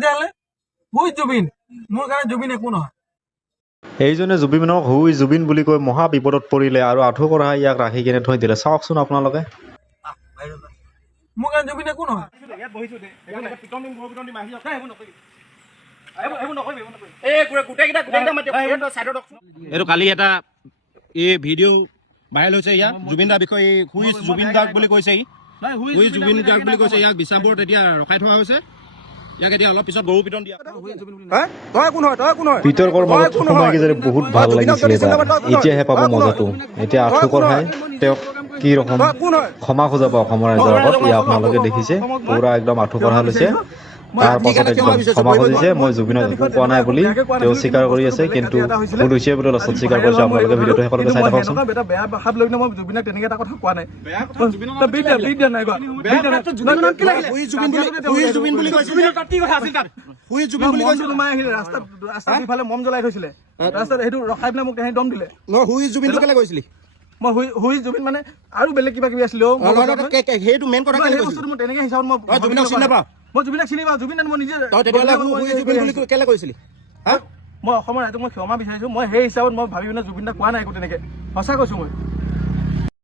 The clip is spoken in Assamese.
তেতিয়াহ'লে হুই জুবিন মোৰ কাৰণে জুবিন একো নহয় এইজনে জুবিনক হুই জুবিন বুলি কৈ মহা বিপদত পৰিলে আৰু আঁঠু কঢ়াই ইয়াক ৰাখি কিনে থৈ দিলে চাওকচোন আপোনালোকে মোৰ কাৰণে জুবিন একো নহয় এইটো কালি এটা এই ভিডিঅ' ভাইৰেল হৈছে ইয়াত জুবিন দাৰ বিষয়ে হুই জুবিন গাৰ্গ বুলি কৈছে হুই জুবিন গাৰ্গ বুলি কৈছে ইয়াক বিচাৰপুৰত এতিয়া ৰখাই থোৱা হৈছে ইয়াক এতিয়া অলপ পিছত গৰু পিটন দিয়া বিতৰ্কৰ মাজত সোমাই কিনে বহুত ভাল লাগিছিলে এতিয়াহে পাব মজাটো এতিয়া আঁঠু কঢ়াই তেওঁক কি ৰকম ক্ষমা খোজাব অসমৰ ৰাইজৰ আগত এয়া আপোনালোকে দেখিছে পুৰা একদম আঁঠু কঢ়া লৈছে তাৰ পাছত একদম ক্ষমা খুজিছে মই জুবিনক একো কোৱা নাই বুলি তেওঁ স্বীকাৰ কৰি আছে কিন্তু ভুল হৈছে বুলি লাষ্টত স্বীকাৰ কৰিছে আপোনালোকে ভিডিঅ'টো শেষলৈকে চাই থাককচোন বেয়া ভাষাত লৈ মই জুবিনক তেনেকে এটা কথা কোৱা নাই ৰাস্তাত ইফালে মম জ্বলাই থৈছিলে ৰাস্তাত সেইটো ৰখাই পেলাই মোক তেহেঁতি দম দিলে হুই জুবিনটো কেলে কৈছিলি মই হুই জুবিন মানে আৰু বেলেগ কিবা কিবি আছিলে সেইটো মেইন কথা মই তেনেকে হিচাপত মই জুবিনক চিনি নাপাওঁ মই জুবিনক চিনি পাওঁ জুবিন মই নিজে কেলে কৈছিলি মই অসমৰ ৰাইজক মই ক্ষমা বিচাৰিছো মই সেই হিচাপত মই ভাবি পিনে জুবিন দাক কোৱা নাই একো তেনেকে সঁচা কৈছো মই